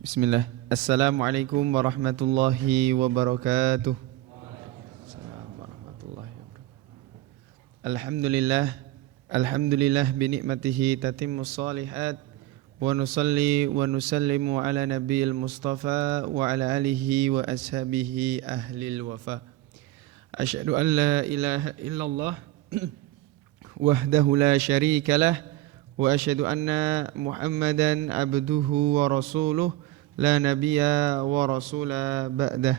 Bismillah. Assalamualaikum warahmatullahi wabarakatuh. Assalamualaikum warahmatullahi wabarakatuh. Alhamdulillah binikmatihi tatimmus salihat. Wa nusalli wa nusallimu ala nabiyil mustafa wa ala alihi wa ashabihi ahlil wafa. Asyhadu an la ilaha illallah wahdahu la syarika lah wa asyhadu anna Muhammadan abduhu wa rasuluh la nabiyya wa rasula ba'dah.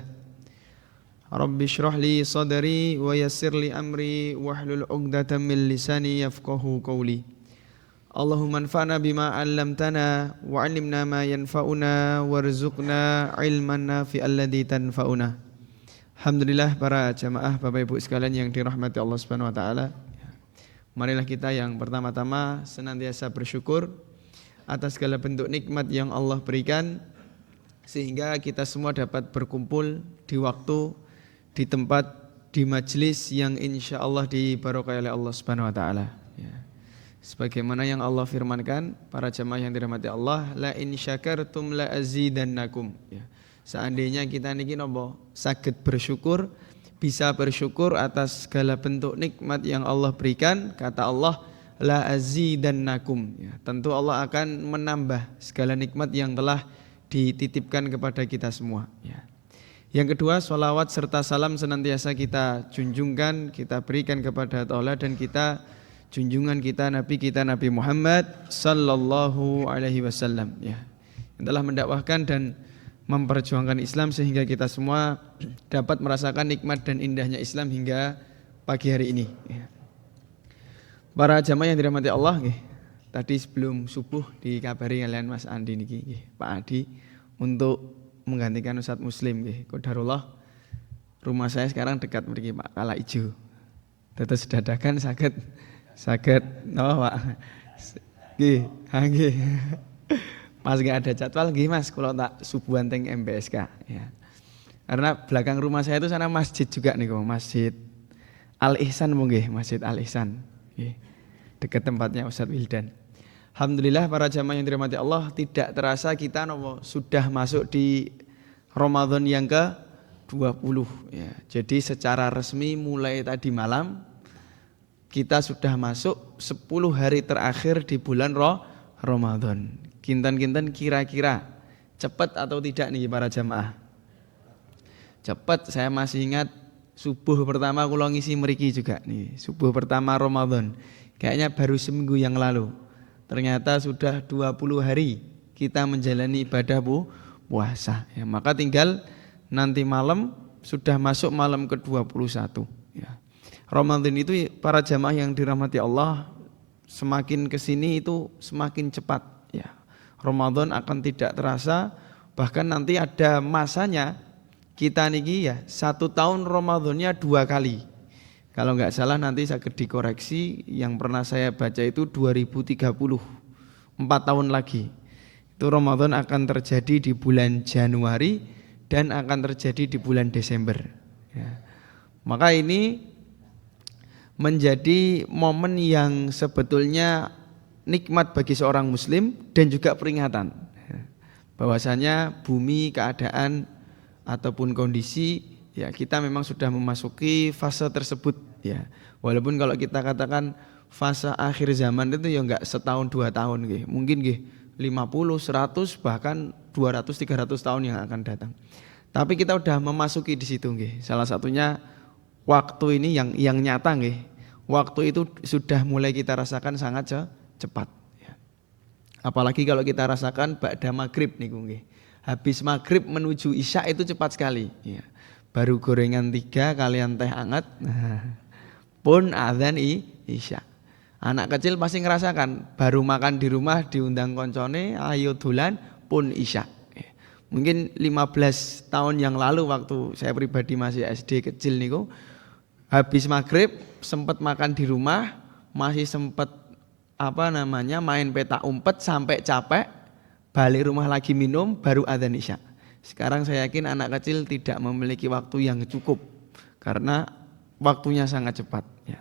Rabbi shrah li sadri wa yassir li amri wahlul 'uqdatam min lisani yafqahu qawli. Allahumma anfa'na bima 'allamtana wa 'allimna ma yanfa'una warzuqna 'ilman nafi'an ladzi tanfa'una. Alhamdulillah para jamaah Bapak Ibu sekalian yang dirahmati Allah Subhanahu wa taala. Marilah kita yang pertama-tama senantiasa bersyukur atas segala bentuk nikmat yang Allah berikan, sehingga kita semua dapat berkumpul di waktu, di tempat, di majlis yang insya Allah diberkahi oleh Allah Subhanahu wa taala. Ya. Sebagaimana yang Allah firmankan, para jamaah yang dirahmati Allah, la in syakartum la azidannakum. Ya. Seandainya kita niki nopo saged bersyukur, bisa bersyukur atas segala bentuk nikmat yang Allah berikan, kata Allah la azidannakum. Ya. Tentu Allah akan menambah segala nikmat yang telah dititipkan kepada kita semua. Ya. Yang kedua, sholawat serta salam senantiasa kita junjungkan, kita berikan kepada Ta'ala dan kita junjungan kita Nabi Muhammad sallallahu alaihi wasallam. Ya. Yang telah mendakwahkan dan memperjuangkan Islam sehingga kita semua dapat merasakan nikmat dan indahnya Islam hingga pagi hari ini. Ya. Para jamaah yang dirahmati Allah, tadi sebelum subuh dikabari kalian Mas Andi niki, Pak Adi, untuk menggantikan Ustadz Muslim, qadarullah. Rumah saya sekarang dekat mriki Pak Kala Ijo. Dados dadakan saged no Pak. Nggih. Pas gak ada jadwal nggih Mas, kalau tak subuhan teng MBSK ya. Karena belakang rumah saya itu sana masjid juga nih, Masjid Al Ihsan mungkin, Masjid Al Ihsan. Dekat tempatnya Ustadz Wildan. Alhamdulillah para jamaah yang dirahmati Allah, tidak terasa kita sudah masuk di Ramadan yang ke-20 ya. Jadi secara resmi mulai tadi malam kita sudah masuk 10 hari terakhir di bulan Ramadan. Kinten-kinten kira-kira cepat atau tidak nih para jamaah? Cepat, saya masih ingat subuh pertama kula ngisi mriki juga nih, subuh pertama Ramadan. Kayaknya baru seminggu yang lalu. Ternyata sudah 20 hari kita menjalani ibadah puasa. Ya, maka tinggal nanti malam sudah masuk malam ke-21. Ya. Ramadan itu para jamaah yang dirahmati Allah, semakin kesini itu semakin cepat. Ya. Ramadan akan tidak terasa, bahkan nanti ada masanya kita niki ya 1 tahun Ramadannya 2 kali. Kalau nggak salah nanti saya dikoreksi, yang pernah saya baca itu 2030, 4 tahun lagi. Itu Ramadan akan terjadi di bulan Januari dan akan terjadi di bulan Desember. Ya. Maka ini menjadi momen yang sebetulnya nikmat bagi seorang muslim dan juga peringatan bahwasanya bumi, keadaan ataupun kondisi ya kita memang sudah memasuki fase tersebut ya. Walaupun kalau kita katakan fase akhir zaman itu ya enggak setahun 2 tahun nggih. Mungkin nggih 50, 100 bahkan 200, 300 tahun yang akan datang. Tapi kita sudah memasuki di situ nggih. Salah satunya waktu ini yang nyata nggih. Waktu itu sudah mulai kita rasakan sangat cepat ya. Apalagi kalau kita rasakan ba'da maghrib niku nggih. Habis maghrib menuju isya itu cepat sekali ya. Baru gorengan 3 kalian teh hangat pun adzan isya. Anak kecil pasti ngerasakan baru makan di rumah diundang koncone ayo dolan pun isya. Mungkin 15 tahun yang lalu waktu saya pribadi masih SD kecil niku, habis maghrib sempat makan di rumah, masih sempat main petak umpet sampai capek, balik rumah lagi minum baru adzan isya. Sekarang saya yakin anak kecil tidak memiliki waktu yang cukup karena waktunya sangat cepat ya.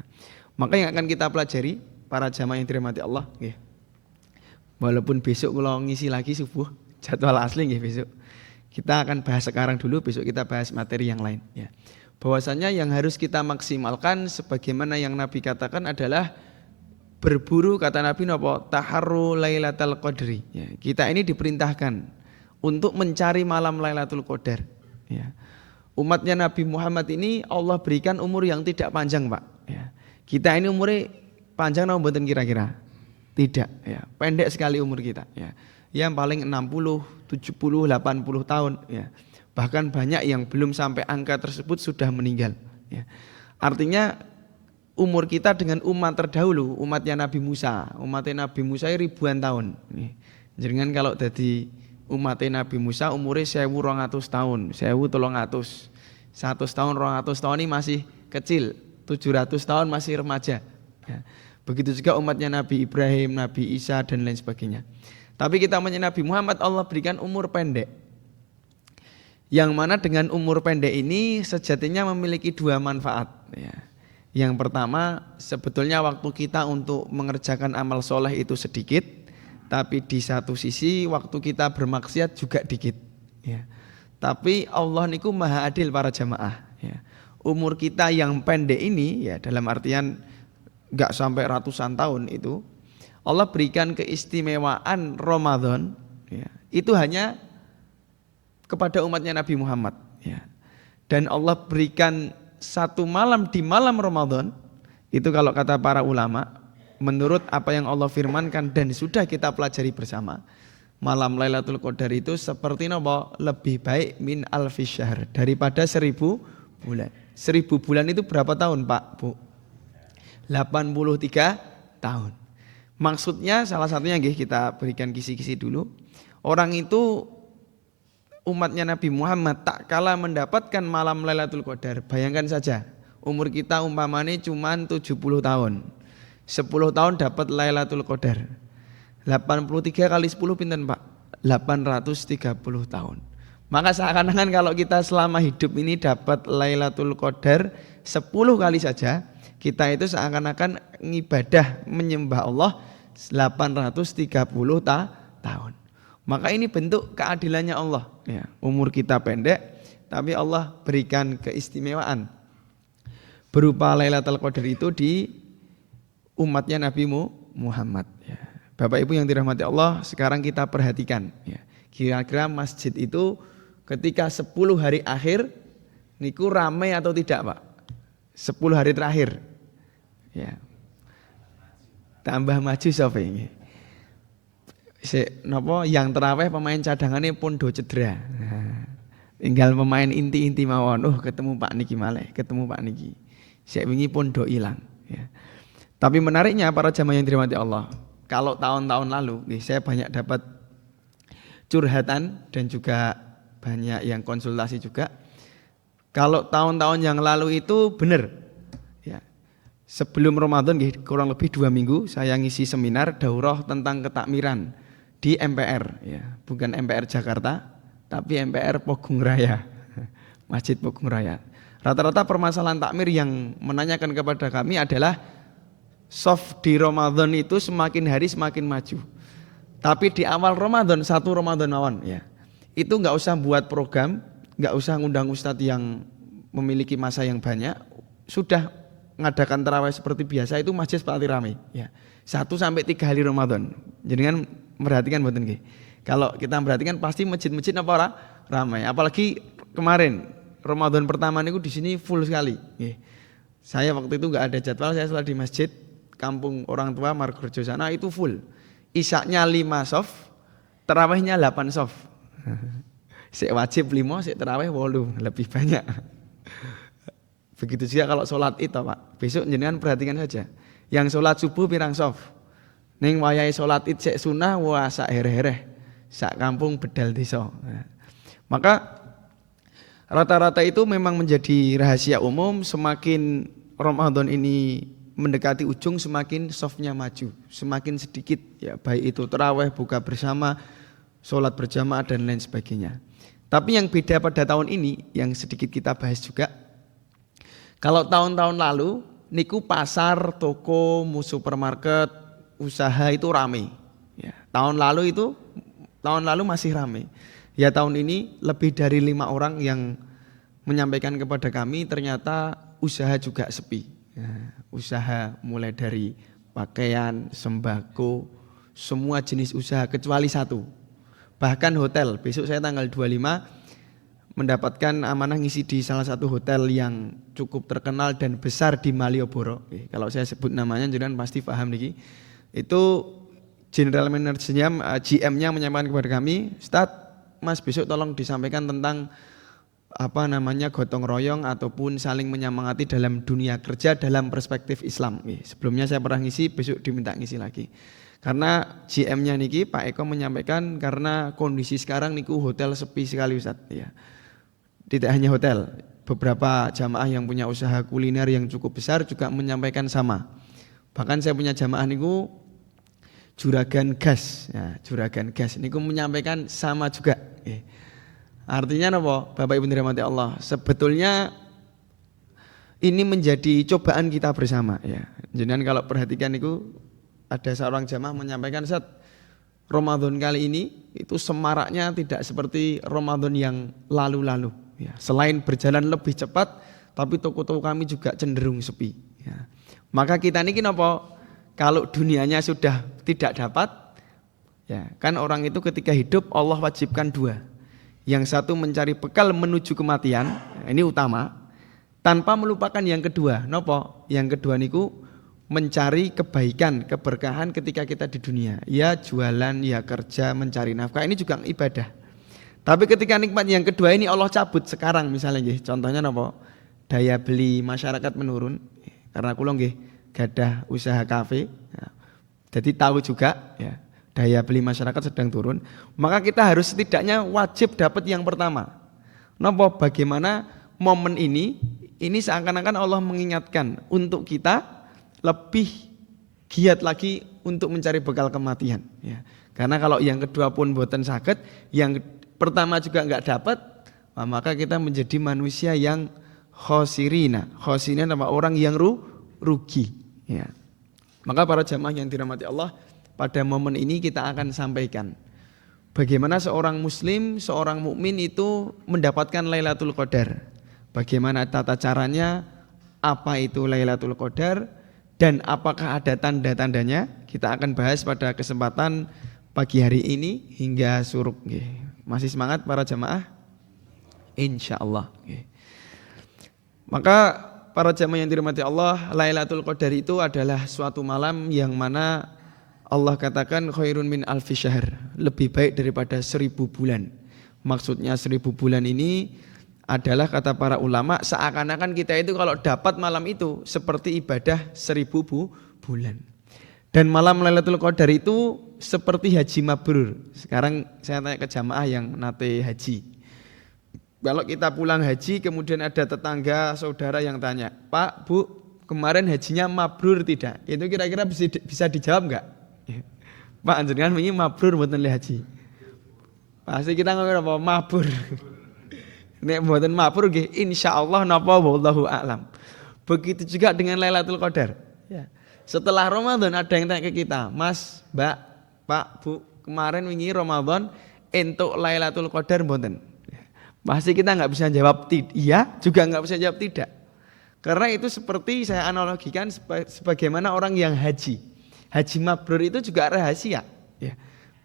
Maka yang akan kita pelajari para jamaah yang dirahmati Allah, walaupun besok kalau ngisi lagi subuh jadwal asli nggih besok. Kita akan bahas sekarang dulu, besok kita bahas materi yang lain ya. Bahwasanya yang harus kita maksimalkan sebagaimana yang Nabi katakan adalah berburu, kata Nabi napa? Taharru Lailatul Qadri. Ya, kita ini diperintahkan untuk mencari malam Lailatul Qadar. Ya. Umatnya Nabi Muhammad ini Allah berikan umur yang tidak panjang, Pak. Ya. Kita ini umurnya panjang napa mboten kira-kira? Tidak, ya. Pendek sekali umur kita, ya. Yang paling 60, 70, 80 tahun, ya. Bahkan banyak yang belum sampai angka tersebut sudah meninggal, ya. Artinya umur kita dengan umat terdahulu, umatnya Nabi Musa. Umatnya Nabi Musa ribuan tahun. Jangan kalau jadi umatnya Nabi Musa umurnya 1200 tahun, 1300. 100 tahun, 200 tahun ini masih kecil, 700 tahun masih remaja. Ya. Begitu juga umatnya Nabi Ibrahim, Nabi Isa dan lain sebagainya. Tapi kita umatnya Nabi Muhammad Allah berikan umur pendek. Yang mana dengan umur pendek ini sejatinya memiliki dua manfaat. Ya. Yang pertama, sebetulnya waktu kita untuk mengerjakan amal soleh itu sedikit, tapi di satu sisi waktu kita bermaksiat juga dikit. Ya. Tapi Allah niku maha adil para jamaah. Ya. Umur kita yang pendek ini, ya dalam artian nggak sampai ratusan tahun itu, Allah berikan keistimewaan Ramadan. Ya. Itu hanya kepada umatnya Nabi Muhammad. Ya. Dan Allah berikan satu malam di malam Ramadan, itu kalau kata para ulama, menurut apa yang Allah firmankan dan sudah kita pelajari bersama, malam Lailatul Qadar itu seperti apa? Lebih baik min alfi syahr, daripada 1000 bulan. 1000 bulan itu berapa tahun Pak, Bu? 83 tahun. Maksudnya salah satunya kita berikan kisi-kisi dulu. Orang itu umatnya Nabi Muhammad tak kalah mendapatkan malam Lailatul Qadar. Bayangkan saja, umur kita umpamanya cuma 70 tahun. 10 tahun dapat Lailatul Qadar. 83 kali 10 pinten Pak? 830 tahun. Maka seakan-akan kalau kita selama hidup ini dapat Lailatul Qadar 10 kali saja, kita itu seakan-akan ngibadah menyembah Allah 830 tahun. Maka ini bentuk keadilannya Allah. Ya, umur kita pendek, tapi Allah berikan keistimewaan berupa Lailatul Qadar itu di umatnya Nabi Muhammad. Ya. Bapak Ibu yang dirahmati Allah, sekarang kita perhatikan. Ya. Kira-kira masjid itu ketika 10 hari akhir, niku ramai atau tidak Pak? 10 hari terakhir. Ya. Tambah maju siapa ini? Yang terawih pemain cadangannya pun do cedera. Tinggal pemain inti-inti mawon. Ketemu Pak Niki malih, ketemu Pak Niki. Sik wingi pun do ilang. Ya. Tapi menariknya para jamaah yang dirahmati Allah, kalau tahun-tahun lalu, saya banyak dapat curhatan dan juga banyak yang konsultasi juga. Kalau tahun-tahun yang lalu itu benar. Ya. Sebelum Ramadan kurang lebih 2 minggu saya ngisi seminar daurah tentang ketakmiran di MPR, ya, bukan MPR Jakarta, tapi MPR Pogung Raya, Masjid Pogung Raya. Rata-rata permasalahan takmir yang menanyakan kepada kami adalah soft di Ramadan itu semakin hari semakin maju. Tapi di awal Ramadan, 1 Ramadan awan, ya, itu nggak usah buat program, nggak usah ngundang ustadz yang memiliki masa yang banyak, sudah ngadakan tarawih seperti biasa itu masjid pasti ramai. Ya. 1-3 hari Ramadan. Jadi kan merhatikan mboten nggih. Kalau kita perhatikan pasti masjid-masjid apa ora ramai. Apalagi kemarin Ramadan pertama niku di sini full sekali. Nggih. Saya waktu itu enggak ada jadwal, saya salat di masjid kampung orang tua Margorejo sana itu full. Isaknya 5 soft, tarawihnya 8 soft. Sik wajib 5, sik tarawih 8, lebih banyak. Begitu juga kalau sholat Id Pak. Besok jenengan perhatikan saja. Yang sholat subuh pirang soft. Ning wayahe sholat Id sik sunah wah sak hereh-hereh. Sak kampung bedal desa. Maka rata-rata itu memang menjadi rahasia umum, semakin Ramadan ini mendekati ujung semakin softnya maju, semakin sedikit ya, baik itu tarawih, buka bersama, sholat berjamaah dan lain sebagainya. Tapi yang beda pada tahun ini yang sedikit kita bahas juga, kalau tahun-tahun lalu niku pasar, toko, supermarket, usaha itu ramai. Ya, tahun lalu itu Tahun lalu masih ramai. Ya tahun ini lebih dari 5 orang yang menyampaikan kepada kami ternyata usaha juga sepi. Ya, usaha mulai dari pakaian, sembako, semua jenis usaha kecuali satu. Bahkan hotel, besok saya tanggal 25 mendapatkan amanah ngisi di salah satu hotel yang cukup terkenal dan besar di Malioboro. Kalau saya sebut namanya jangan pasti paham nih. Itu general managernya, GM-nya menyampaikan kepada kami, Ustadz, Mas besok tolong disampaikan tentang gotong royong ataupun saling menyemangati dalam dunia kerja dalam perspektif Islam. Sebelumnya saya pernah ngisi, besok diminta ngisi lagi. Karena GM-nya niki Pak Eko menyampaikan karena kondisi sekarang niku hotel sepi sekali Ustadz. Ya. Tidak hanya hotel, beberapa jamaah yang punya usaha kuliner yang cukup besar juga menyampaikan sama. Bahkan saya punya jamaah niku juragan gas, ya, juragan gas niku menyampaikan sama juga. Artinya apa? Bapak Ibu dirahmati Allah, sebetulnya ini menjadi cobaan kita bersama ya. Jadi kalau perhatikan niku ada seorang jamaah menyampaikan, Ustaz, Ramadan kali ini itu semaraknya tidak seperti Ramadan yang lalu-lalu. Ya, selain berjalan lebih cepat, tapi toko-toko kami juga cenderung sepi. Ya. Maka kita ini apa? Kalau dunianya sudah tidak dapat, ya kan orang itu ketika hidup Allah wajibkan dua. Yang satu mencari bekal menuju kematian, ini utama, tanpa melupakan yang kedua. Nopo? Yang kedua niku mencari kebaikan, keberkahan ketika kita di dunia. Ya jualan, ya kerja, mencari nafkah, ini juga ibadah. Tapi ketika nikmat yang kedua ini Allah cabut sekarang misalnya nggih, contohnya napa? Daya beli masyarakat menurun karena kula nggih gadah usaha kafe. Ya. Jadi tahu juga ya, daya beli masyarakat sedang turun, maka kita harus setidaknya wajib dapat yang pertama. Napa? Bagaimana momen ini seakan-akan Allah mengingatkan untuk kita lebih giat lagi untuk mencari bekal kematian ya. Karena kalau yang kedua pun boten saged, yang pertama juga enggak dapat, maka kita menjadi manusia yang khosirina. Khosirina nama orang yang rugi ya. Maka para jamaah yang dirahmati Allah, pada momen ini kita akan sampaikan bagaimana seorang muslim, seorang mukmin itu mendapatkan Lailatul Qadar. Bagaimana tata caranya, apa itu Lailatul Qadar, dan apakah ada tanda-tandanya, kita akan bahas pada kesempatan pagi hari ini hingga suruk. Masih semangat para jamaah? Insya Allah. Maka para jamaah yang dirahmati Allah, Lailatul Qadar itu adalah suatu malam yang mana Allah katakan khairun min alfi syahr, lebih baik daripada 1000 bulan. Maksudnya 1000 bulan ini adalah kata para ulama seakan-akan kita itu kalau dapat malam itu seperti ibadah 1000 bulan. Dan malam Lailatul Qadar itu seperti haji mabrur. Sekarang saya tanya ke jamaah yang nate haji. Kalau kita pulang haji kemudian ada tetangga saudara yang tanya, Pak, Bu, kemarin hajinya mabrur tidak? Itu kira-kira bisa dijawab enggak? Pak, jenengan wingi mabrur mboten le haji. Pasti kita ngomong apa? Mabur. Nek mboten mabrur nggih insyaallah napa wallahu a'lam. Begitu juga dengan Lailatul Qadar. Ya. Setelah Ramadan ada yang tanya ke kita, Mas, Mbak, Pak, Bu, kemarin wingi Ramadan entuk Lailatul Qadar mboten? Pasti kita nggak bisa jawab iya, juga nggak bisa jawab tidak. Karena itu seperti saya analogikan sebagaimana orang yang haji. Haji mabrur itu juga rahasia. Ya.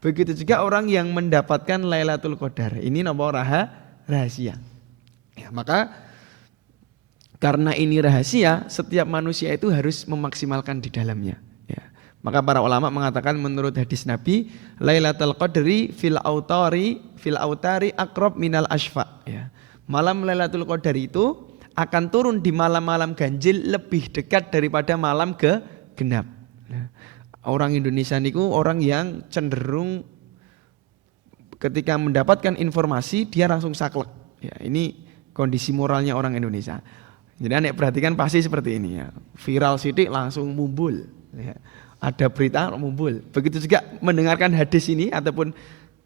Begitu juga orang yang mendapatkan Lailatul Qadar. Ini napa rahasia. Ya, maka karena ini rahasia, setiap manusia itu harus memaksimalkan di dalamnya. Ya. Maka para ulama mengatakan menurut hadis Nabi, Lailatul Qadri fil autari aqrab minal ashfa. Ya. Malam Lailatul Qadar itu akan turun di malam-malam ganjil lebih dekat daripada malam genap. Nah, orang Indonesia niku orang yang cenderung ketika mendapatkan informasi dia langsung saklek. Ya, ini kondisi moralnya orang Indonesia. Jadi nek perhatikan pasti seperti ini ya. Viral sidik langsung mumbul. Ya. Ada berita mumbul. Begitu juga mendengarkan hadis ini ataupun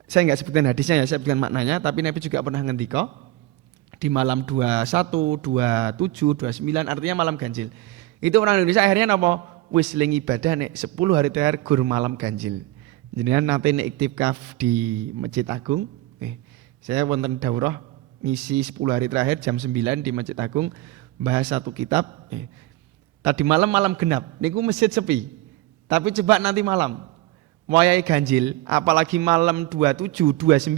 saya enggak sebutkan hadisnya ya, saya sebutkan maknanya, tapi Nabi juga pernah ngendika di malam 21, 27, 29 artinya malam ganjil. Itu orang Indonesia akhirnya napa? Wis ling ibadah nek 10 hari terakhir gur malam ganjil. Jenengan nate nek iktikaf di Masjid Agung. Saya wonten daurah ngisi 10 hari terakhir jam 9 di Masjid Agung bahas satu kitab. Tadi malam genap, niku masjid sepi. Tapi coba nanti malam wayahe ganjil, apalagi malam 27, 29,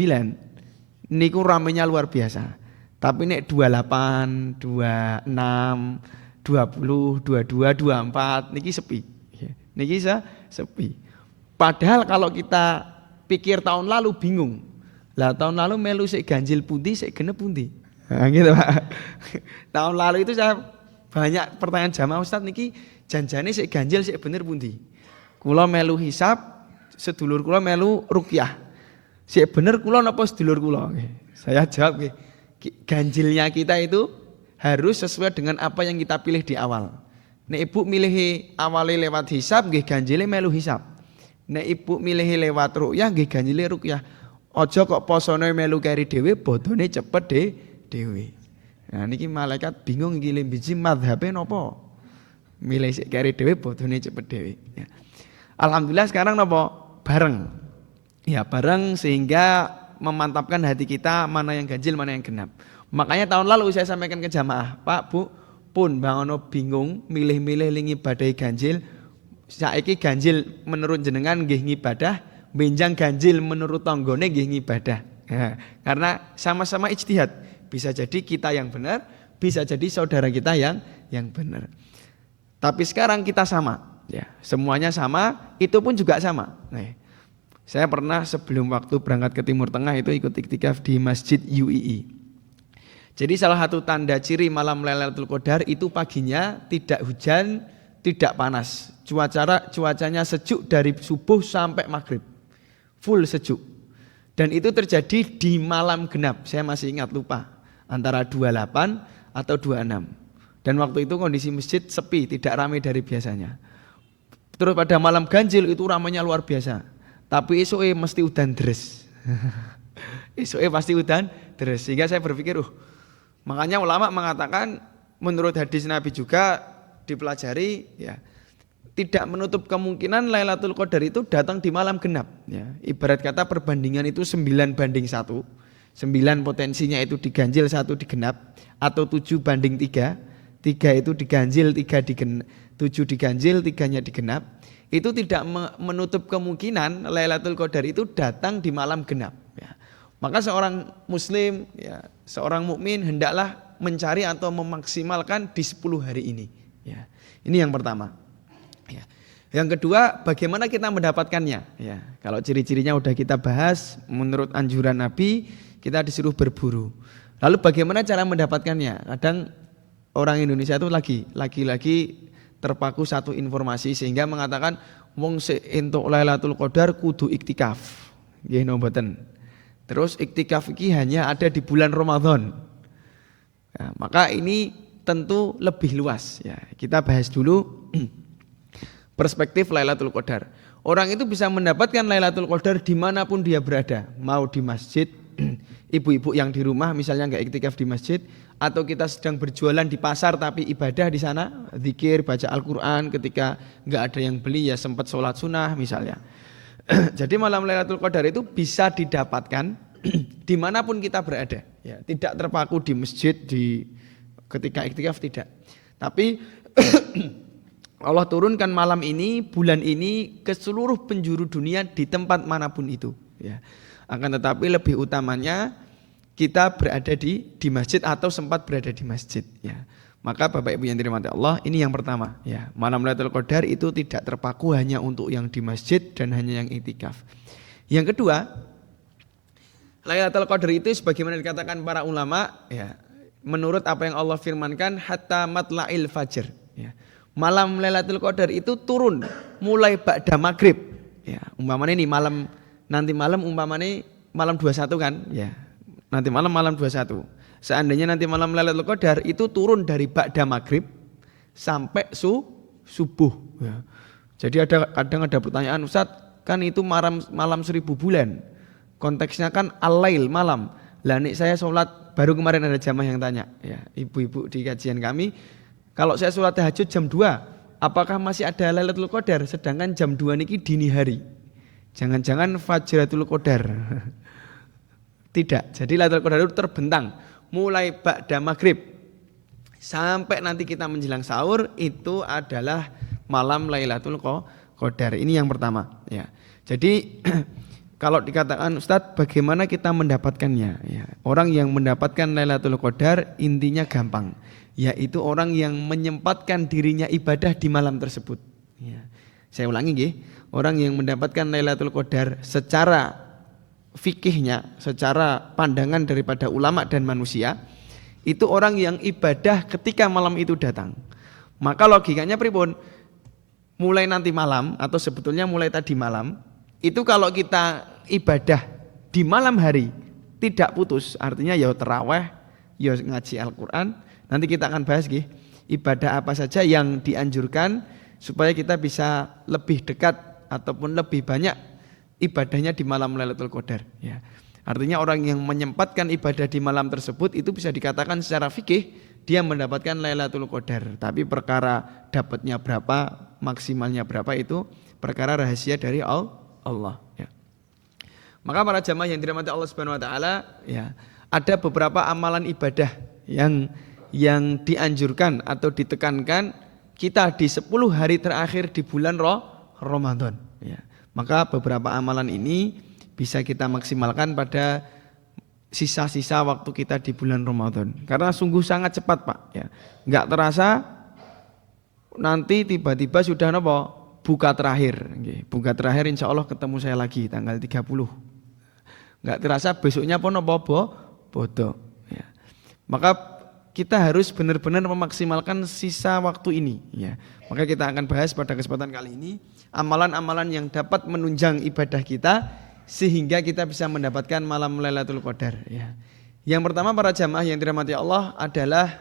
niku ramenya luar biasa. Tapi nek 28, 26, 20, 22, 24 niki sepi. Niki sepi. Padahal kalau kita pikir tahun lalu bingung. Lah tahun lalu melu sik ganjil pundi, sik genep pundi. Nah, gitu Pak. Tahun lalu itu saya banyak pertanyaan jamaah, Ustaz niki janjane sik ganjil sik bener pundi. Kula melu hisab, sedulur kula melu ruqyah. Sik bener kula napa sedulur kula? Saya jawab ganjilnya kita itu harus sesuai dengan apa yang kita pilih di awal. Nek ibu milih awale lewat hisab nggih ganjile melu hisab. Nek ibu milih lewat ruqyah nggih ganjile ruqyah. Aja kok posone melu keri dhewe bodone cepet dhewe. Nah niki malaikat bingung iki le biji mazhabe napa? Milih sik keri dhewe bodone cepet dhewe. Ya. Alhamdulillah sekarang napa? Bareng. Ya bareng sehingga memantapkan hati kita mana yang ganjil mana yang genap. Makanya tahun lalu saya sampaikan ke jamaah, Pak, Bu, pun bangono bingung milih-milih ling ibadah ganjil. Saiki ganjil menurut jenengan nggih ngibadah, benjang ganjil menurut tanggane nggih ngibadah. Ya, karena sama-sama ijtihad. Bisa jadi kita yang benar, bisa jadi saudara kita yang benar. Tapi sekarang kita sama, ya, semuanya sama, itu pun juga sama. Nah, saya pernah sebelum waktu berangkat ke Timur Tengah itu ikut iktikaf di Masjid UII. Jadi salah satu tanda ciri malam Lailatul Qadar itu paginya tidak hujan, tidak panas. Cuacanya sejuk dari subuh sampai maghrib. Full sejuk. Dan itu terjadi di malam genap. Saya masih ingat lupa. Antara 28 atau 26. Dan waktu itu kondisi masjid sepi, tidak ramai dari biasanya. Terus pada malam ganjil itu ramainya luar biasa. Tapi esoknya mesti udan deres. Esoknya pasti udan deres. Sehingga saya berpikir, makanya ulama mengatakan menurut hadis Nabi juga dipelajari, ya, tidak menutup kemungkinan Lailatul Qadar itu datang di malam genap. Ya. Ibarat kata perbandingan itu 9 banding 1. 9 potensinya itu diganjil, 1 digenap. Atau 7 banding 3. 3 itu diganjil, 7 diganjil, 3-nya digenap. Itu tidak menutup kemungkinan Lailatul Qadar itu datang di malam genap. Ya. Maka seorang muslim, ya, seorang mukmin hendaklah mencari atau memaksimalkan di 10 hari ini. Ya. Ini yang pertama. Ya. Yang kedua, bagaimana kita mendapatkannya? Ya. Kalau ciri-cirinya udah kita bahas, menurut anjuran Nabi, kita disuruh berburu. Lalu bagaimana cara mendapatkannya? Kadang orang Indonesia itu lagi terpaku satu informasi sehingga mengatakan wong sik entuk Lailatul Qadar kudu iktikaf. Nggih napa mboten? Terus iktikaf iki hanya ada di bulan Ramadan. Nah, maka ini tentu lebih luas ya. Kita bahas dulu perspektif Lailatul Qadar. Orang itu bisa mendapatkan Lailatul Qadar dimanapun dia berada, mau di masjid, ibu-ibu yang di rumah misalnya nggak iktikaf di masjid, atau kita sedang berjualan di pasar tapi ibadah di sana, zikir, baca Al-Quran, ketika nggak ada yang beli ya sempat sholat sunnah misalnya. Jadi malam Lailatul Qadar itu bisa didapatkan dimanapun kita berada, ya, tidak terpaku di masjid di ketika iktikaf tidak. Tapi Allah turunkan malam ini, bulan ini ke seluruh penjuru dunia di tempat manapun itu. Ya. Akan tetapi lebih utamanya kita berada di masjid atau sempat berada di masjid. Ya. Maka Bapak Ibu yang dirahmati Allah, ini yang pertama. Ya. Malam Lailatul Qadar itu tidak terpaku hanya untuk yang di masjid dan hanya yang iktikaf. Yang kedua, Lailatul Qadar itu sebagaimana dikatakan para ulama, ya, menurut apa yang Allah firmankan, hatta matla'il fajr. Ya. Malam Lailatul Qadar itu turun mulai ba'da maghrib. Ya, umpamanya ini nanti malam umpamanya malam 21 kan, ya. Nanti malam 21. Seandainya nanti malam Lailatul Qadar itu turun dari ba'da maghrib sampai subuh. Ya. Jadi kadang ada pertanyaan, Ustaz, kan itu malam 1000 bulan. Konteksnya kan al-lail malam. Lah nek saya sholat, baru kemarin ada jamaah yang tanya, ya, ibu-ibu di kajian kami, kalau saya sholat tahajud jam 2, apakah masih ada Lailatul Qadar? Sedangkan jam 2 niki dini hari. Jangan-jangan Fajratul Qadar. Tidak. Jadi Lailatul Qadar itu terbentang mulai ba'da maghrib sampai nanti kita menjelang sahur itu adalah malam Lailatul Qadar. Ini yang pertama, ya. Jadi kalau dikatakan Ustadz bagaimana kita mendapatkannya, ya. Orang yang mendapatkan Lailatul Qadar intinya gampang, yaitu orang yang menyempatkan dirinya ibadah di malam tersebut, ya. Saya ulangi nggih, orang yang mendapatkan Lailatul Qadar secara fikihnya, secara pandangan daripada ulama dan manusia, itu orang yang ibadah ketika malam itu datang. Maka logikanya pripun? Mulai nanti malam atau sebetulnya mulai tadi malam, itu kalau kita ibadah di malam hari tidak putus, artinya ya tarawih, ya ngaji Al-Qur'an. Nanti kita akan bahas nggih, ibadah apa saja yang dianjurkan supaya kita bisa lebih dekat ataupun lebih banyak ibadahnya di malam Lailatul Qadar, ya. Artinya orang yang menyempatkan ibadah di malam tersebut itu bisa dikatakan secara fikih dia mendapatkan Lailatul Qadar. Tapi perkara dapatnya berapa, maksimalnya berapa itu perkara rahasia dari Allah, ya. Maka para jamaah yang dirahmati Allah Subhanahu wa taala, ya, ada beberapa amalan ibadah yang dianjurkan atau ditekankan kita di 10 hari terakhir di bulan Ramadan, ya. Maka beberapa amalan ini bisa kita maksimalkan pada sisa-sisa waktu kita di bulan Ramadan. Karena sungguh sangat cepat, Pak, ya. Enggak terasa nanti tiba-tiba sudah buka terakhir. Buka terakhir insya Allah ketemu saya lagi tanggal 30. Enggak terasa besoknya pun bodoh, ya. Maka kita harus benar-benar memaksimalkan sisa waktu ini, ya. Maka kita akan bahas pada kesempatan kali ini amalan-amalan yang dapat menunjang ibadah kita sehingga kita bisa mendapatkan malam Lailatul Qadar, ya. Yang pertama para jamaah yang dirahmati Allah adalah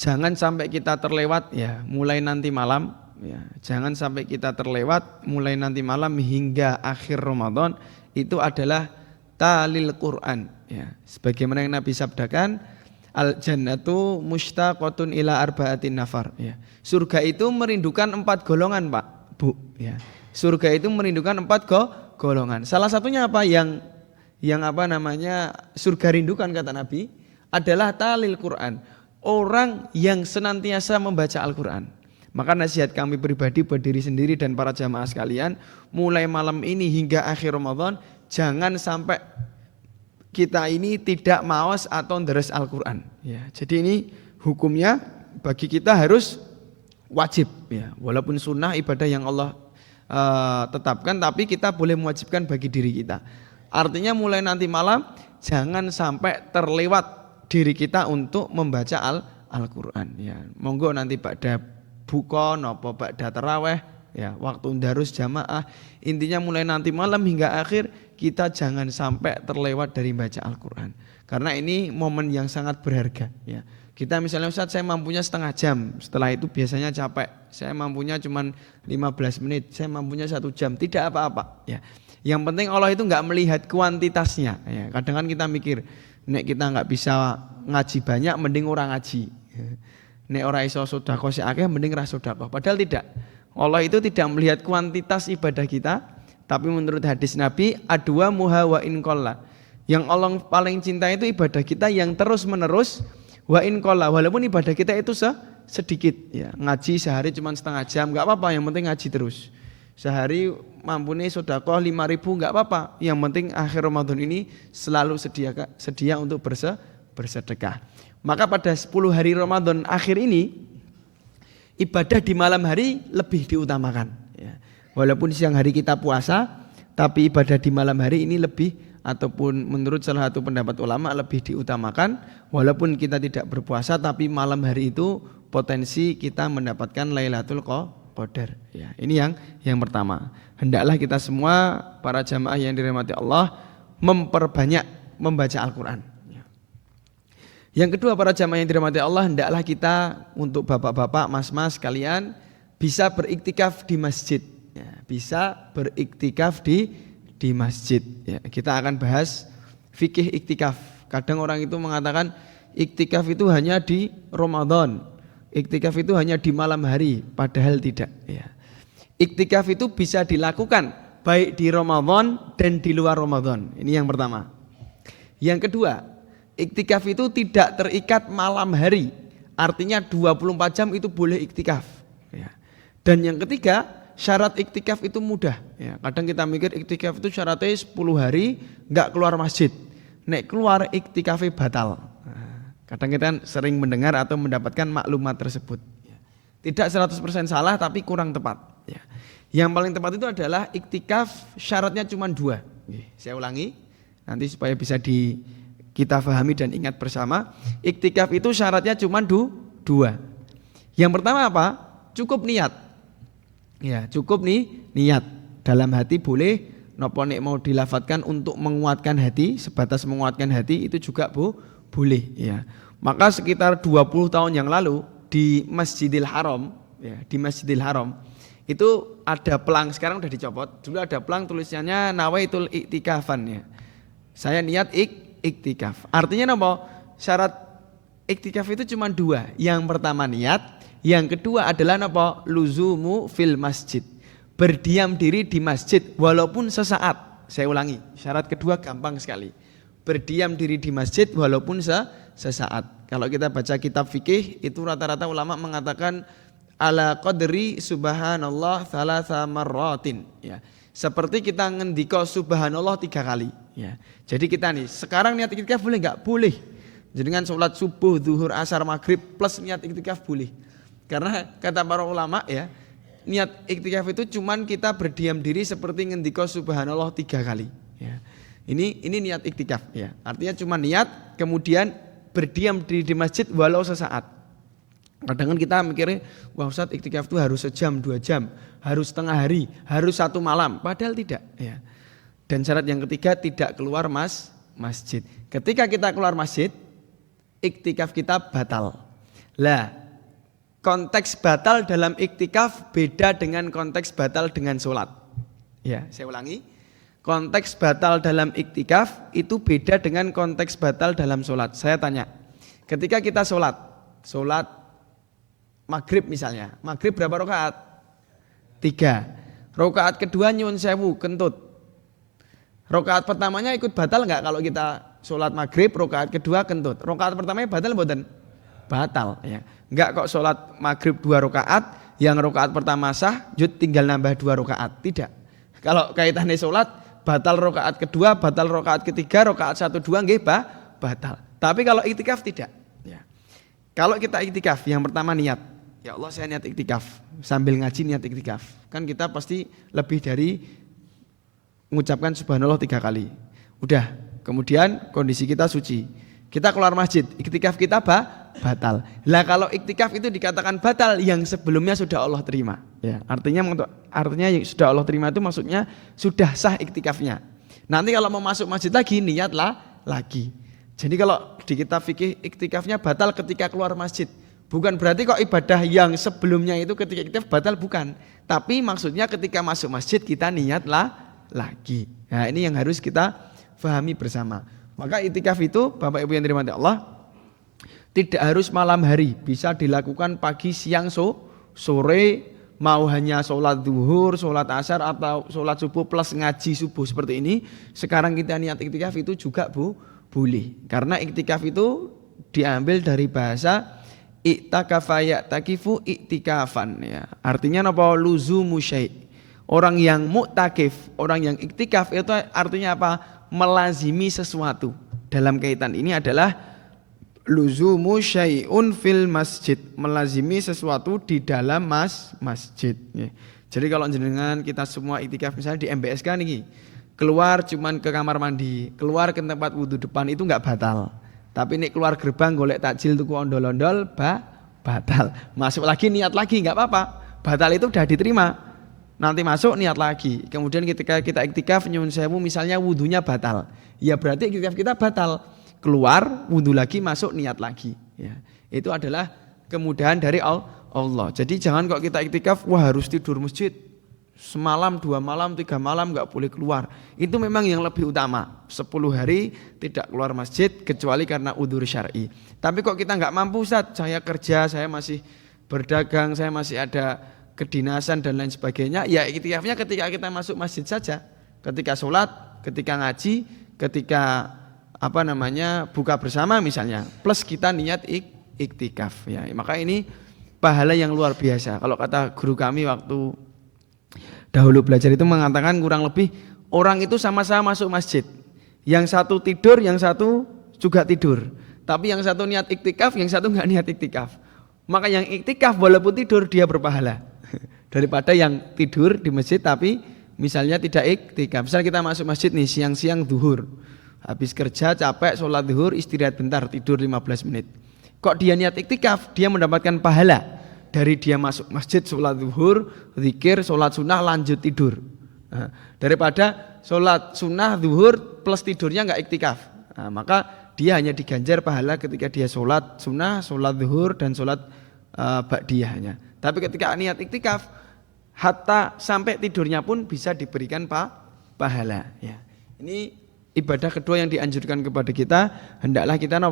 jangan sampai kita terlewat, ya, mulai nanti malam, ya. Jangan sampai kita terlewat mulai nanti malam hingga akhir Ramadan itu adalah talil Quran, ya. Sebagaimana yang Nabi sabdakan, al jannatu mushtaqatun ila arba'atin nafar, ya. Surga itu merindukan 4 golongan, Pak, Bu, ya. Surga itu merindukan 4 golongan. Salah satunya apa yang surga rindukan kata Nabi adalah talil Quran. Orang yang senantiasa membaca Al-Quran. Maka nasihat kami pribadi buat diri sendiri dan para jamaah sekalian, mulai malam ini hingga akhir Ramadan jangan sampai kita ini tidak maos atau deres Al-Quran, ya. Jadi ini hukumnya bagi kita harus wajib, ya. Walaupun sunnah ibadah yang Allah tetapkan, tapi kita boleh mewajibkan bagi diri kita. Artinya mulai nanti malam jangan sampai terlewat diri kita untuk membaca Al-Quran, ya. Monggo nanti pada buka nopo pada taraweh, ya, waktu darus jamaah, intinya mulai nanti malam hingga akhir kita jangan sampai terlewat dari baca Al-Quran. Karena ini momen yang sangat berharga, ya. Kita misalnya Ustaz saya mampunya setengah jam, setelah itu biasanya capek. Saya mampunya cuma 15 menit, saya mampunya 1 jam, tidak apa-apa, ya. Yang penting Allah itu enggak melihat kuantitasnya, ya. Kadang kan kita mikir, nek kita enggak bisa ngaji banyak mending orang ngaji. Nek ora iso sedekah sik akeh mending ra sedekah. Padahal tidak. Allah itu tidak melihat kuantitas ibadah kita, tapi menurut hadis Nabi, adwa muha wa in qalla. Yang Allah paling cinta itu ibadah kita yang terus-menerus, wa in qalla, walaupun ibadah kita itu sedikit, ya. Ngaji sehari cuma setengah jam enggak apa-apa, yang penting ngaji terus. Sehari mampune sedekah 5.000 enggak apa-apa, yang penting akhir Ramadan ini selalu sedia untuk bersedekah. Maka pada 10 hari Ramadan akhir ini ibadah di malam hari lebih diutamakan, ya. Walaupun siang hari kita puasa, tapi ibadah di malam hari ini lebih, ataupun menurut salah satu pendapat ulama lebih diutamakan. Walaupun kita tidak berpuasa, tapi malam hari itu potensi kita mendapatkan Lailatul Qadar, ya. Ini yang pertama. Hendaklah kita semua para jamaah yang dirahmati Allah memperbanyak membaca Al-Quran. Yang kedua para jamaah yang dirahmati Allah, hendaklah kita untuk bapak-bapak, mas-mas kalian bisa beriktikaf di masjid, ya. Bisa beriktikaf di masjid, ya. Kita akan bahas fikih iktikaf. Kadang orang itu mengatakan iktikaf itu hanya di Ramadan, iktikaf itu hanya di malam hari, padahal tidak, ya. Iktikaf itu bisa dilakukan baik di Ramadan dan di luar Ramadan. Ini yang pertama. Yang kedua, iktikaf itu tidak terikat malam hari. Artinya 24 jam itu boleh iktikaf. Ya. Dan yang ketiga, syarat iktikaf itu mudah. Ya. Kadang kita mikir iktikaf itu syaratnya 10 hari nggak keluar masjid. Nek keluar iktikafnya batal. Kadang kita sering mendengar atau mendapatkan maklumat tersebut. Tidak 100% salah tapi kurang tepat. Yang paling tepat itu adalah iktikaf syaratnya cuma 2. Saya ulangi nanti supaya bisa kita pahami dan ingat bersama. Iktikaf itu syaratnya cuma 2. Yang pertama apa? Cukup niat. Ya, cukup niat. Dalam hati boleh, nopo nek mau dilafatkan untuk menguatkan hati, sebatas menguatkan hati itu juga boleh. Ya. Maka sekitar 20 tahun yang lalu di Masjidil Haram, ya, di Masjidil Haram itu ada pelang, sekarang udah dicopot. Dulu ada pelang tulisannya nawaitul iktikafan, ya. Saya niat iktikaf. Artinya apa? Syarat iktikaf itu cuma 2. Yang pertama niat, yang kedua adalah apa? Luzumu fil masjid. Berdiam diri di masjid walaupun sesaat. Saya ulangi, syarat kedua gampang sekali. Berdiam diri di masjid walaupun sesaat. Kalau kita baca kitab fikih itu rata-rata ulama mengatakan ala qadri subhanallah thalatha marratin, ya. Seperti kita ngendika subhanallah 3 kali, ya. Jadi kita nih sekarang niat iktikaf boleh enggak? Boleh. Jenengan sholat subuh, zuhur, asar, maghrib plus niat iktikaf boleh. Karena kata para ulama, ya, niat iktikaf itu cuman kita berdiam diri seperti ngendika subhanallah 3 kali, ya. Ini niat iktikaf, ya. Artinya cuma niat kemudian berdiam diri di masjid walau sesaat. Kadang kan kita mikirnya, wah Ustaz iktikaf itu harus sejam, 2 jam, harus setengah hari, harus 1 malam. Padahal tidak, ya. Dan syarat yang ketiga tidak keluar masjid. Ketika kita keluar masjid, iktikaf kita batal. Lah, konteks batal dalam iktikaf beda dengan konteks batal dengan sholat. Ya, saya ulangi. Konteks batal dalam iktikaf itu beda dengan konteks batal dalam sholat. Saya tanya, ketika kita sholat maghrib misalnya, maghrib berapa rakaat? 3. Rakaat kedua nyuwun sewu kentut. Rakaat pertamanya ikut batal enggak kalau kita sholat maghrib, rakaat kedua kentut? Rakaat pertamanya batal mboten? Batal, ya. Enggak kok sholat maghrib 2 rakaat, yang rakaat pertama sah, tinggal nambah 2 rakaat. Tidak. Kalau kaitannya sholat, batal rakaat kedua, batal rakaat ketiga, rakaat 1, 2 nggih batal. Tapi kalau iktikaf tidak, ya. Kalau kita iktikaf yang pertama niat, ya Allah saya niat iktikaf, sambil ngaji niat iktikaf. Kan kita pasti lebih dari mengucapkan subhanallah 3 kali. Udah, kemudian kondisi kita suci. Kita keluar masjid, iktikaf kita batal. Lah kalau iktikaf itu dikatakan batal yang sebelumnya sudah Allah terima. Ya, artinya yang sudah Allah terima itu maksudnya sudah sah iktikafnya. Nanti kalau mau masuk masjid lagi niatlah lagi. Jadi kalau di kitab fikih iktikafnya batal ketika keluar masjid. Bukan berarti kok ibadah yang sebelumnya itu ketika iktikaf batal, bukan. Tapi maksudnya ketika masuk masjid kita niatlah lagi. Nah, ini yang harus kita pahami bersama. Maka iktikaf itu Bapak Ibu yang dirahmati Allah tidak harus malam hari, bisa dilakukan pagi, siang, sore, mau hanya sholat zuhur, sholat asar atau sholat subuh plus ngaji subuh seperti ini. Sekarang kita niat iktikaf itu juga boleh. Karena iktikaf itu diambil dari bahasa iktakafa ya'takifu iktikafan, ya. Artinya apa? Luzumu syai'. Orang yang muktakif, orang yang iktikaf itu artinya apa? Melazimi sesuatu. Dalam kaitan ini adalah luzumu syai'un fil masjid, melazimi sesuatu di dalam masjid. Jadi kalau jenengan kita semua iktikaf misalnya di MBSK nih, keluar cuman ke kamar mandi, keluar ke tempat wudhu depan itu enggak batal. Tapi nih keluar gerbang golek takjil tuku ondol-ondol batal. Masuk lagi niat lagi enggak apa-apa. Batal itu udah diterima. Nanti masuk niat lagi. Kemudian ketika kita iktikaf nyuwun sewu misalnya wudhunya batal. Ya berarti iktikaf kita batal. Keluar wudhu lagi, masuk niat lagi, ya. Itu adalah kemudahan dari Allah. Jadi jangan kok kita iktikaf wah harus tidur masjid semalam, 2 malam, 3 malam enggak boleh keluar. Itu memang yang lebih utama. 10 hari tidak keluar masjid kecuali karena udzur syar'i. Tapi kok kita enggak mampu, Ustaz, saya kerja, saya masih berdagang, saya masih ada kedinasan dan lain sebagainya, ya iktikafnya ketika kita masuk masjid saja, ketika sholat, ketika ngaji, ketika buka bersama misalnya, plus kita niat iktikaf ya. Maka ini pahala yang luar biasa. Kalau kata guru kami waktu dahulu belajar itu mengatakan kurang lebih orang itu sama-sama masuk masjid, yang satu tidur, yang satu juga tidur, tapi yang satu niat iktikaf, yang satu nggak niat iktikaf. Maka yang iktikaf walaupun tidur dia berpahala daripada yang tidur di masjid tapi misalnya tidak iktikaf. Misal kita masuk masjid nih siang-siang zuhur, habis kerja capek sholat zuhur, istirahat bentar, tidur 15 menit. Kok dia niat iktikaf, dia mendapatkan pahala dari dia masuk masjid sholat zuhur, zikir, sholat sunnah, lanjut tidur. Nah, daripada sholat sunnah zuhur plus tidurnya nggak iktikaf. Nah, maka dia hanya diganjar pahala ketika dia sholat sunnah, sholat zuhur dan sholat ba'diyahnya. Tapi ketika niat iktikaf, hatta sampai tidurnya pun bisa diberikan pahala. Ya. Ini ibadah kedua yang dianjurkan kepada kita. Hendaklah kita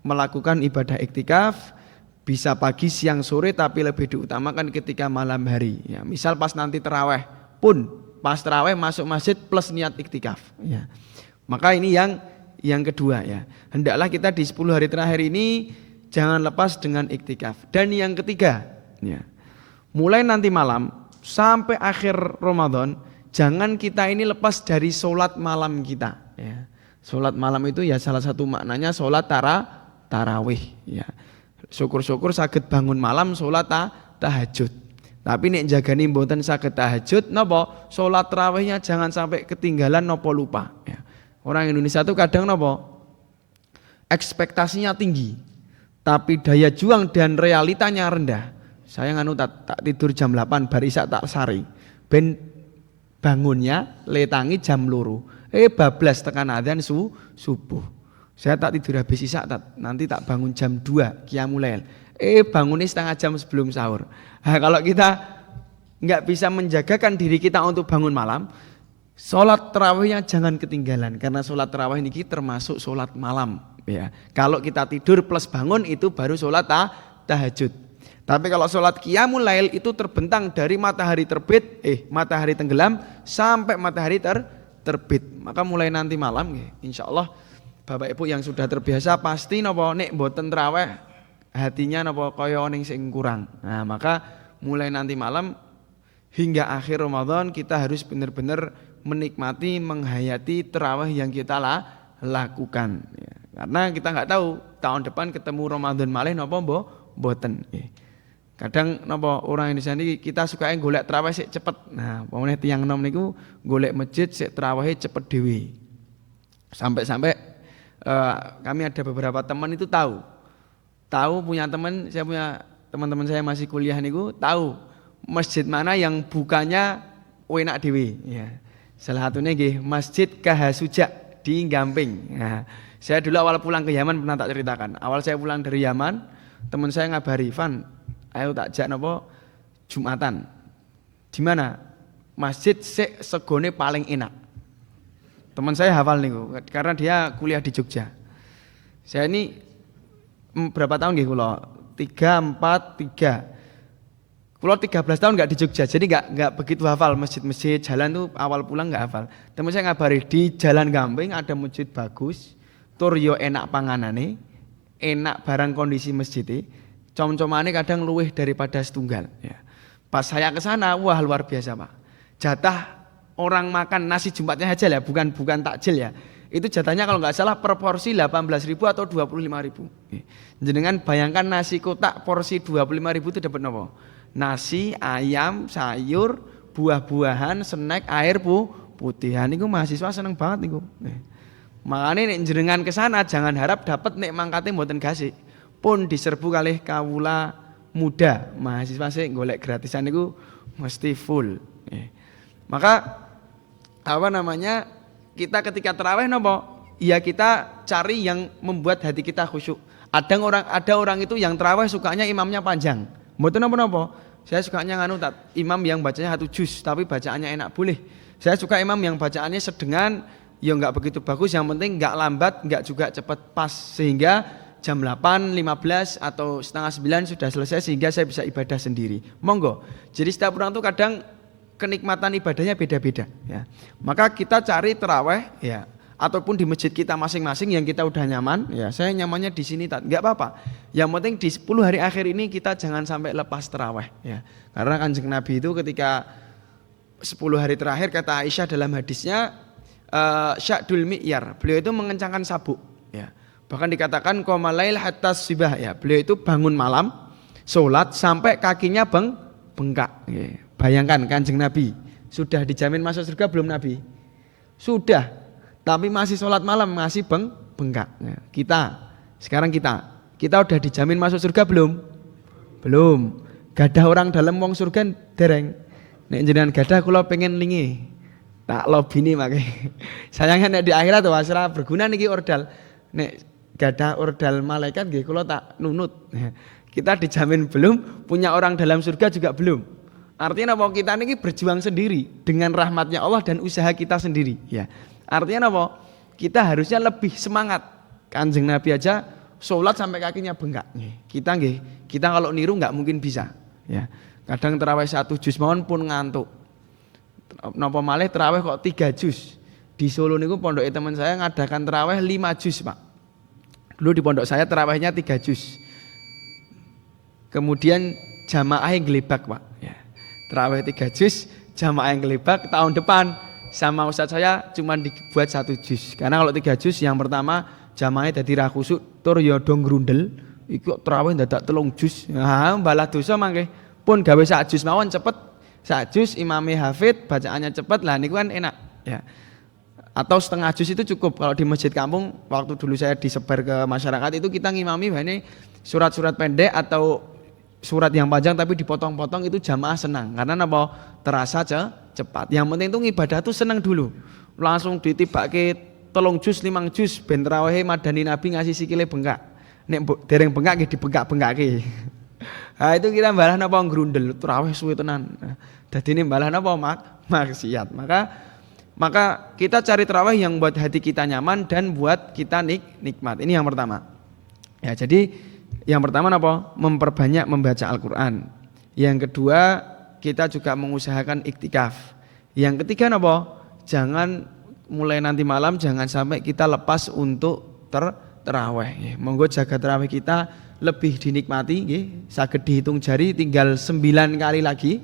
melakukan ibadah iktikaf, bisa pagi, siang, sore, tapi lebih diutamakan ketika malam hari. Ya. Misal pas nanti terawih pun, pas terawih masuk masjid plus niat iktikaf. Ya. Maka ini yang kedua ya. Hendaklah kita di 10 hari terakhir ini jangan lepas dengan iktikaf. Dan yang ketiga ya, mulai nanti malam sampai akhir Ramadan, jangan kita ini lepas dari sholat malam kita ya. Sholat malam itu ya salah satu maknanya sholat tarawih ya. Syukur-syukur saged bangun malam sholat tahajud. Tapi nek jagani mboten saged tahajud napa sholat tarawihnya jangan sampai ketinggalan napa lupa ya. Orang Indonesia itu kadang ekspektasinya tinggi, tapi daya juang dan realitanya rendah. Saya tak tidur jam 8 bar isya tak sari. Ben bangunnya letangi jam 2. Bablas tekan adzan subuh. Saya tak tidur habis isya nanti tak bangun jam 2 qiyamul lail. Bangunnya setengah jam sebelum sahur. Nah, kalau kita enggak bisa menjagakan diri kita untuk bangun malam, sholat tarawihnya jangan ketinggalan, karena sholat tarawih ini termasuk sholat malam ya. Kalau kita tidur plus bangun itu baru sholat tahajud. Tapi kalau sholat qiyamul lail itu terbentang dari matahari terbit, matahari tenggelam sampai matahari terbit. Maka mulai nanti malam insya Allah Bapak Ibu yang sudah terbiasa pasti nek mboten tarawih hatinya kaya ning sing kurang. Nah, maka mulai nanti malam hingga akhir Ramadan kita harus benar-benar menikmati, menghayati tarawih yang kita lakukan ya. Karena kita nggak tahu tahun depan ketemu Ramadan malih napa mboten. Kadang orang Indonesia ini kita suka golek tarawih sik cepet. Nah, pamane tiyang enom niku golek masjid sik tarawih cepet dhewe. Sampai-sampai kami ada beberapa teman itu tahu punya teman, saya punya teman-teman saya masih kuliah niku tahu masjid mana yang bukannya enak dhewe ya. Salah satunya Masjid Kahasuja di Gamping. Nah, saya dulu awal pulang ke Yaman pernah tak ceritakan. Awal saya pulang dari Yaman, teman saya ngabari, "Van, ayo tak jak Jumatan." Di mana? Masjid segone paling enak. Teman saya hafal niku karena dia kuliah di Jogja. Saya ini berapa tahun kula? 3 Kulo 13 tahun nggak di Jogja, jadi nggak begitu hafal masjid-masjid, jalan tuh awal pulang nggak hafal. Temen saya ngabari di Jalan Gamping ada masjid bagus, tur yo enak panganane, enak barang kondisi masjidnya, com-comane kadang luwih daripada setunggal. Ya. Pas saya ke sana, wah luar biasa Pak. Jatah orang makan nasi Jumatnya aja ya, bukan takjil ya. Itu jatahnya kalau nggak salah per porsi 18.000 atau 25.000. Jenengan bayangkan nasi kotak porsi 25.000 itu dapat apa? Nasi, ayam, sayur, buah-buahan, snack, air putih. Niku mahasiswa seneng banget niku. Makanya nek jenengan ke sana jangan harap dapat nek mangkate mboten gasik. Pun diserbu kalih kawula muda, mahasiswa sik golek gratisan niku mesti full. Maka kita ketika tarawih ya kita cari yang membuat hati kita khusyuk. Ada orang itu yang tarawih sukanya imamnya panjang. Mboten napa-napa. Saya sukanya imam yang bacanya 1 juz tapi bacaannya enak boleh. Saya suka imam yang bacaannya sedengan, ya enggak begitu bagus, yang penting enggak lambat, enggak juga cepat pas sehingga jam 8.15 atau setengah 9 sudah selesai sehingga saya bisa ibadah sendiri. Monggo. Jadi setiap orang tuh kadang kenikmatan ibadahnya beda-beda ya. Maka kita cari tarawih ya, ataupun di masjid kita masing-masing yang kita udah nyaman ya. Saya nyamannya di sini enggak apa-apa. Yang penting di 10 hari akhir ini kita jangan sampai lepas tarawih ya. Karena Kanjeng Nabi itu ketika 10 hari terakhir kata Aisyah dalam hadisnya sya'dul mi'yar. Beliau itu mengencangkan sabuk ya. Bahkan dikatakan qomalail hatta sibah ya. Beliau itu bangun malam salat sampai kakinya bengkak ya. Bayangkan Kanjeng Nabi sudah dijamin masuk surga belum Nabi? Sudah, tapi masih sholat malam masih bengkak. Nah, sekarang kita udah dijamin masuk surga belum? Belum. Gadah orang dalam wong surga dereng. Nek jenengan gadah kula pengen lingi. Tak lobini make. Sayangnya nek di akhirat wasra berguna niki ordal. Nek gadah ordal malaikat nggih kula tak nunut. Kita dijamin belum, punya orang dalam surga juga belum. Artinya apa? Kita ini berjuang sendiri dengan rahmatnya Allah dan usaha kita sendiri ya. Artinya apa? Kita harusnya lebih semangat. Kanjeng Nabi aja sholat sampai kakinya bengkak. Kita kalau niru nggak mungkin bisa ya. Kadang terawih 1 juz mawon pun ngantuk. Napa malih terawih kok 3 juz. Di Solo niku pondoke teman saya ngadakan terawih 5 juz, Pak. Dulu di pondok saya terawihnya 3 juz. Kemudian jamaah yang gelebak, Pak ya. Terawih 3 juz, jamaah yang gelebak. Tahun depan sama ustaz saya cuma dibuat 1 juz. Karena kalau 3 juz yang pertama jamaahnya dadi ra khusuk tur ya do ngrundel. Iku terawih dadak 3 juz. Nah, balah dosa mangke. Pun gawe 1 juz mawon cepet. 1 juz imame hafid, bacaannya cepet. Lah niku kan enak ya. Atau setengah juz itu cukup. Kalau di masjid kampung waktu dulu saya disebar ke masyarakat itu kita ngimami ini surat-surat pendek atau surat yang panjang tapi dipotong-potong itu jamaah senang karena apa? Terasa cepat. Yang penting itu ibadah itu senang dulu. Langsung ditibake 3 juz 5 juz ben tarawih madani Nabi ngasih sikile bengkak. Nek dereng bengkak nggih dibengkak-bengkake. Nah itu kita mbalah napa ngrundel tarawih suwe tenan. Dadine mbalah napa maksiat. Maka kita cari tarawih yang buat hati kita nyaman dan buat kita nikmat. Ini yang pertama. Ya, jadi yang pertama apa? Memperbanyak membaca Al-Quran. Yang kedua kita juga mengusahakan iktikaf. Yang ketiga apa? Jangan mulai nanti malam jangan sampai kita lepas untuk terawih. Monggo jaga terawih kita lebih dinikmati. Saged dihitung jari tinggal 9 kali lagi.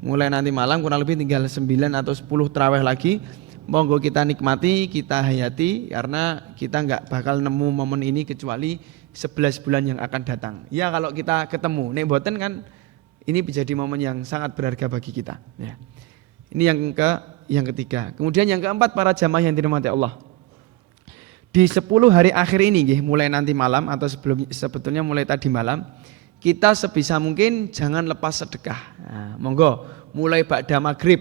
Mulai nanti malam kurang lebih tinggal 9 atau 10 terawih lagi. Monggo kita nikmati, kita hayati karena kita nggak bakal nemu momen ini kecuali 11 bulan yang akan datang. Ya kalau kita ketemu, nek mboten kan ini menjadi momen yang sangat berharga bagi kita. Ya. Ini yang ketiga. Kemudian yang keempat para jamaah yang dirahmati Allah. Di 10 hari akhir ini, mulai nanti malam atau sebetulnya mulai tadi malam, kita sebisa mungkin jangan lepas sedekah. Nah, monggo mulai ba'da maghrib,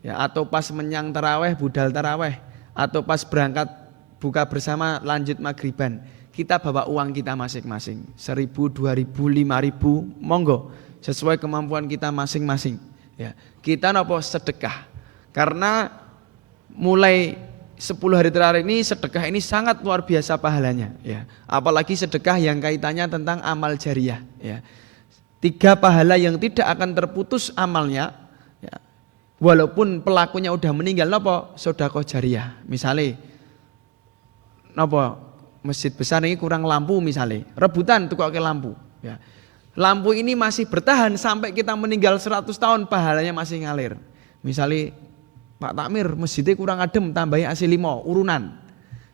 ya, atau pas menyang taraweh, budal taraweh, atau pas berangkat buka bersama lanjut maghriban. Kita bawa uang kita masing-masing 1.000, 2.000, 5.000 monggo sesuai kemampuan kita masing-masing ya. Kita napa sedekah karena mulai 10 hari terakhir ini sedekah ini sangat luar biasa pahalanya ya. Apalagi sedekah yang kaitannya tentang amal jariah ya. 3 pahala yang tidak akan terputus amalnya ya. Walaupun pelakunya udah meninggal napa sedekah jariah. Misalnya napa masjid besar ini kurang lampu misalnya, rebutan tukoke lampu ya. Lampu ini masih bertahan sampai kita meninggal 100 tahun pahalanya masih ngalir. Misalnya Pak Takmir masjidnya kurang adem tambahi AC 5 urunan.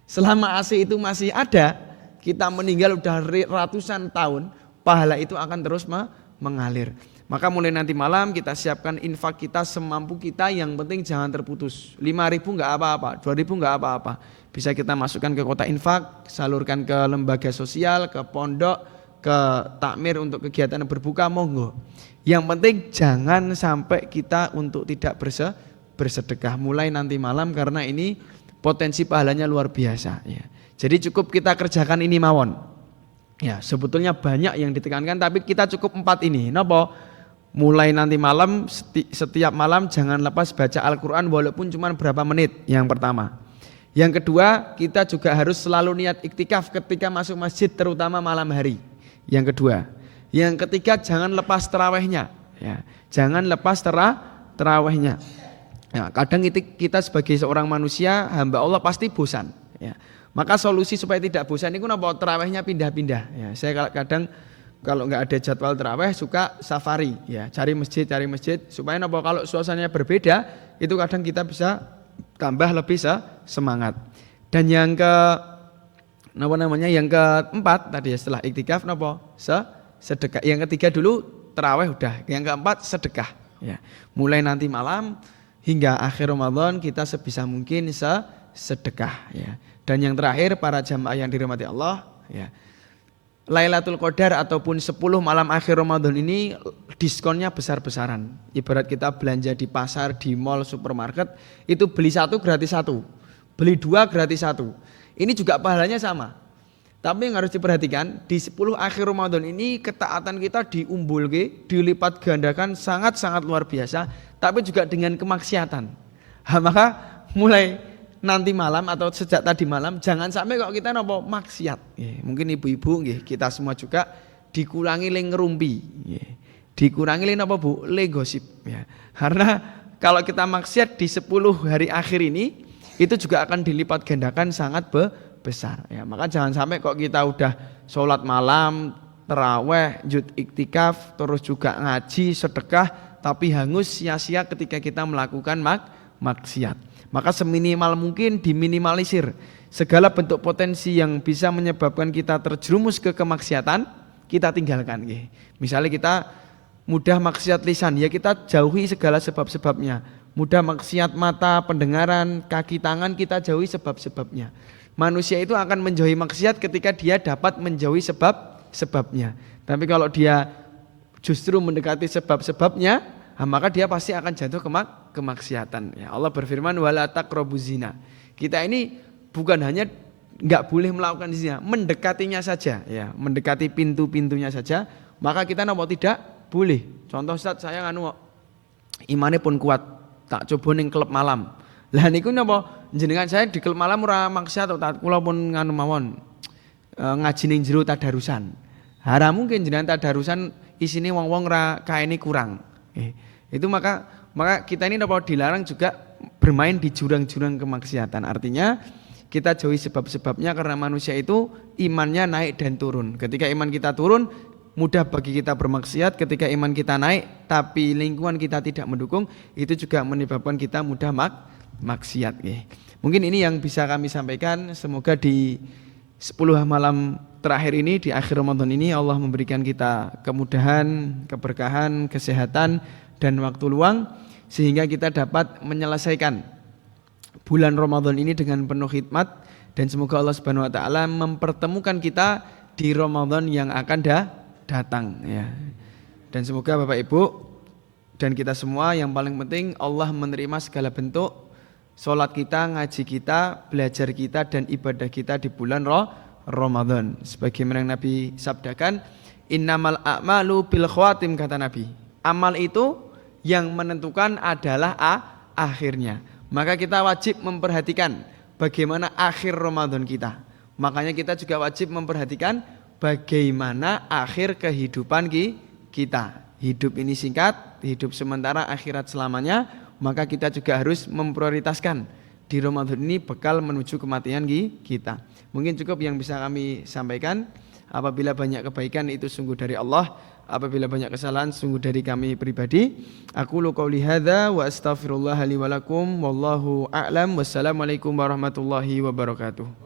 Selama AC itu masih ada, kita meninggal udah ratusan tahun, pahala itu akan terus mengalir. Maka mulai nanti malam kita siapkan infak kita semampu kita, yang penting jangan terputus. 5.000 enggak apa-apa, 2.000 enggak apa-apa. Bisa kita masukkan ke kotak infak, salurkan ke lembaga sosial, ke pondok, ke takmir untuk kegiatan berbuka, monggo. Yang penting jangan sampai kita untuk tidak bersedekah mulai nanti malam karena ini potensi pahalanya luar biasa ya. Jadi cukup kita kerjakan ini mawon. Ya, sebetulnya banyak yang ditekankan tapi kita cukup 4 ini. Napa? Mulai nanti malam setiap malam jangan lepas baca Al-Qur'an walaupun cuma berapa menit yang pertama. Yang kedua, kita juga harus selalu niat iktikaf ketika masuk masjid terutama malam hari. Yang kedua. Yang ketiga, jangan lepas tarawihnya. Ya, jangan lepas tarawihnya. Ya, kadang kita sebagai seorang manusia, hamba Allah pasti bosan. Ya. Maka solusi supaya tidak bosan itu napa tarawihnya pindah-pindah. Ya, saya kadang kalau nggak ada jadwal tarawih suka safari. Ya, cari masjid supaya napa kalau suasananya berbeda itu kadang kita bisa tambah lebih semangat. Dan yang yang keempat tadi ya, setelah iktikaf napa? Sedekah. Yang ketiga dulu tarawih udah. Yang keempat sedekah. Ya. Mulai nanti malam hingga akhir Ramadan kita sebisa mungkin sedekah. Ya. Dan yang terakhir para jamaah yang dirahmati Allah. Ya. Lailatul Qadar ataupun 10 malam akhir Ramadan ini diskonnya besar-besaran. Ibarat kita belanja di pasar, di mall, supermarket, itu beli 1 gratis 1, beli 2 gratis 1. Ini juga pahalanya sama. Tapi yang harus diperhatikan, di 10 akhir Ramadan ini ketaatan kita diumbulke, dilipat gandakan sangat-sangat luar biasa, tapi juga dengan kemaksiatan. Maka mulai nanti malam atau sejak tadi malam jangan sampai kok kita nopo maksiat. Mungkin ibu-ibu kita semua juga dikurangi le ngerumpi. Dikurangi le nopo Bu? Le gosip ya. Karena kalau kita maksiat di 10 hari akhir ini itu juga akan dilipat gandakan sangat besar ya. Maka jangan sampai kok kita udah sholat malam, taraweh, jud iktikaf, terus juga ngaji, sedekah tapi hangus sia-sia ketika kita melakukan maksiat. Maka seminimal mungkin diminimalisir segala bentuk potensi yang bisa menyebabkan kita terjerumus ke kemaksiatan, kita tinggalkan. Misalnya kita mudah maksiat lisan, ya kita jauhi segala sebab-sebabnya. Mudah maksiat mata, pendengaran, kaki, tangan, kita jauhi sebab-sebabnya. Manusia itu akan menjauhi maksiat ketika dia dapat menjauhi sebab-sebabnya. Tapi kalau dia justru mendekati sebab-sebabnya, maka dia pasti akan jatuh kemaksiatan. Ya, Allah berfirman wala taqrabuz zina. Kita ini bukan hanya enggak boleh melakukan zina, mendekatinya saja ya, mendekati pintu-pintunya saja, maka kita napa tidak boleh. Contoh Ustaz, saya nganu imane pun kuat, tak coba ning klub malam. Lah niku napa jenengan saya di klub malam ora maksiat tak kula pun nganu mawon ngaji ning jero tadarusan. Haram mungkin jenengan tadarusan isine wong-wong ra kaene kurang. Itu maka kita ini dapat dilarang juga bermain di jurang-jurang kemaksiatan. Artinya kita jauhi sebab-sebabnya karena manusia itu imannya naik dan turun. Ketika iman kita turun, mudah bagi kita bermaksiat. Ketika iman kita naik, tapi lingkungan kita tidak mendukung, itu juga menyebabkan kita mudah maksiat. Mungkin ini yang bisa kami sampaikan. Semoga di 10 malam terakhir ini, di akhir Ramadan ini Allah memberikan kita kemudahan, keberkahan, kesehatan dan waktu luang sehingga kita dapat menyelesaikan bulan Ramadan ini dengan penuh khidmat dan semoga Allah Subhanahu wa taala mempertemukan kita di Ramadan yang akan datang ya. Dan semoga Bapak Ibu dan kita semua yang paling penting Allah menerima segala bentuk salat kita, ngaji kita, belajar kita dan ibadah kita di bulan Ramadan. Sebagaimana yang Nabi sabdakan, innamal a'malu bil khawatim, kata Nabi. Amal itu yang menentukan adalah akhirnya. Maka kita wajib memperhatikan bagaimana akhir Ramadan kita. Makanya kita juga wajib memperhatikan bagaimana akhir kehidupan kita. Hidup ini singkat, hidup sementara, akhirat selamanya. Maka kita juga harus memprioritaskan di Ramadan ini bekal menuju kematian kita. Mungkin cukup yang bisa kami sampaikan. Apabila banyak kebaikan itu sungguh dari Allah, apabila banyak kesalahan sungguh dari kami pribadi. Aqulu qouli hadza wa astaghfirullah li wa lakum wallahu a'lam. Wassalamualaikum warahmatullahi wabarakatuh.